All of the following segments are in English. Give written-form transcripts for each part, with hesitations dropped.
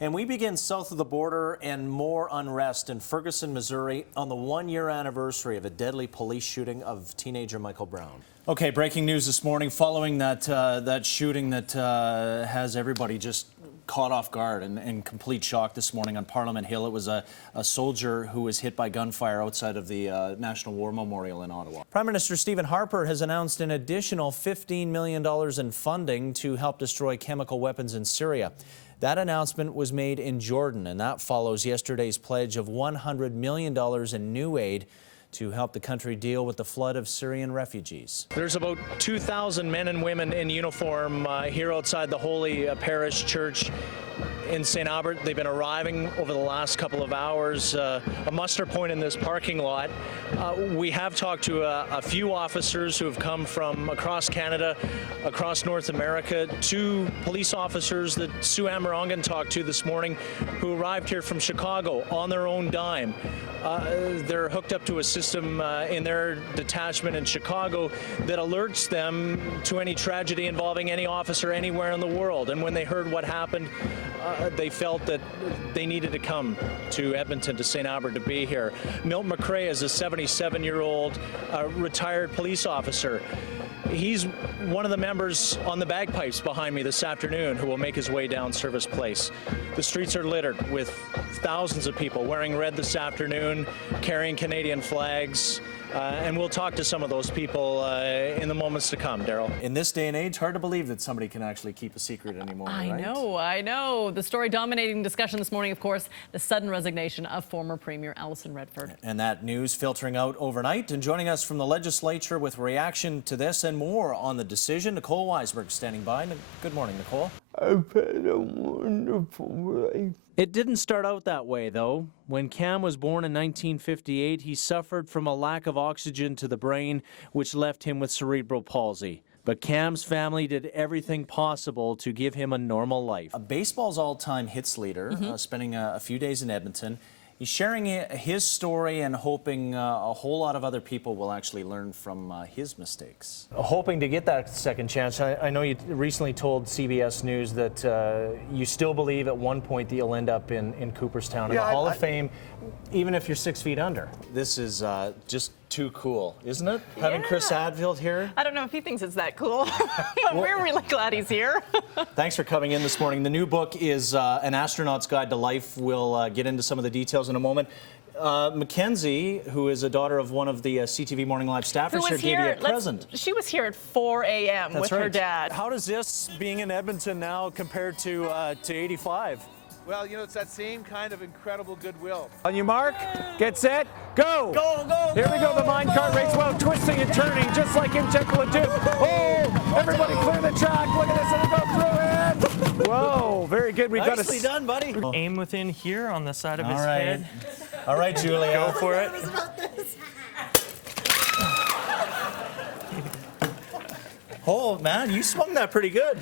And we begin south of the border and more unrest in Ferguson, Missouri on the one-year anniversary of a deadly police shooting of teenager Michael Brown. Okay, breaking news this morning following that shooting that has everybody just caught off guard and in complete shock this morning on Parliament Hill. It was a soldier who was hit by gunfire outside of the National War Memorial in Ottawa. Prime Minister Stephen Harper has announced an additional $15 million in funding to help destroy chemical weapons in Syria. That announcement was made in Jordan, and that follows yesterday's pledge of $100 million in new aid to help the country deal with the flood of Syrian refugees. There's about 2,000 men and women in uniform here outside the Holy Parish Church in St. Albert. They've been arriving over the last couple of hours. A muster point in this parking lot. We have talked to a few officers who have come from across Canada, across North America, 2 police officers that Sue Amarongan talked to this morning who arrived here from Chicago on their own dime. They're hooked up to a system in their detachment in Chicago that alerts them to any tragedy involving any officer anywhere in the world. And when they heard what happened, they felt that they needed to come to Edmonton, to St. Albert, to be here. Milton McRae is a 77-year-old retired police officer. He's one of the members on the bagpipes behind me this afternoon who will make his way down Service Place. The streets are littered with thousands of people wearing red this afternoon, carrying Canadian flags. And we'll talk to some of those people in the moments to come, Daryl. In this day and age, hard to believe that somebody can actually keep a secret anymore, right? I know. The story dominating discussion this morning, of course, the sudden resignation of former Premier Alison Redford. And that news filtering out overnight. And joining us from the legislature with reaction to this and more on the decision, Nicole Weisberg standing by. Good morning, Nicole. I've had a wonderful life. It didn't start out that way, though. When Cam was born in 1958, he suffered from a lack of oxygen to the brain, which left him with cerebral palsy. But Cam's family did everything possible to give him a normal life. A baseball's all-time hits leader, spending a few days in Edmonton. He's sharing his story and hoping a whole lot of other people will actually learn from his mistakes. Hoping to get that second chance. I know you recently told CBS News that you still believe at one point that you'll end up in Cooperstown in the Hall of Fame, even if you're 6 feet under. This is just too cool, isn't it? Having Chris Hadfield here. I don't know if he thinks it's that cool, but we're really glad he's here. Thanks for coming in this morning. The new book is An Astronaut's Guide to Life. We'll get into some of the details in a moment. Mackenzie, who is a daughter of one of the CTV Morning Live staffers here, gave you a present. She was here at 4 a.m. with her dad. How does this, being in Edmonton now, compare to 85? Well, you know, it's that same kind of incredible goodwill. On your mark, get set, go! Go, go, Here we go, the mine cart race well, twisting and turning, just like in Jekyll and Duke. Oh, everybody clear the track, look at this, it'll go through it! Whoa, very good, we've got Nicely done, buddy. Aim within here on the side of his head. All right, Julia. Go for it. Oh, man, you swung that pretty good.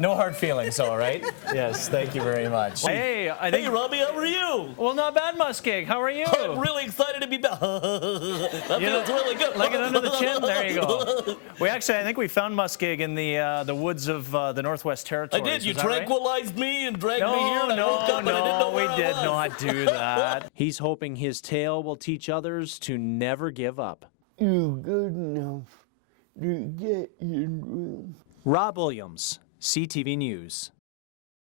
No hard feelings, all right? Yes, thank you very much. Hey, Hey, Robbie, how are you? Well, not bad, Muskeg. How are you? I'm really excited to be back. That feels really good. Like it under the chin. There you go. I think we found Muskeg in the woods of the Northwest Territories. I did. You Is that right? tranquilized me and dragged me here. And I woke up and I didn't know we where I did was. not do that. He's hoping his tale will teach others to never give up. You're good enough to get your dream. Rob Williams, CTV News.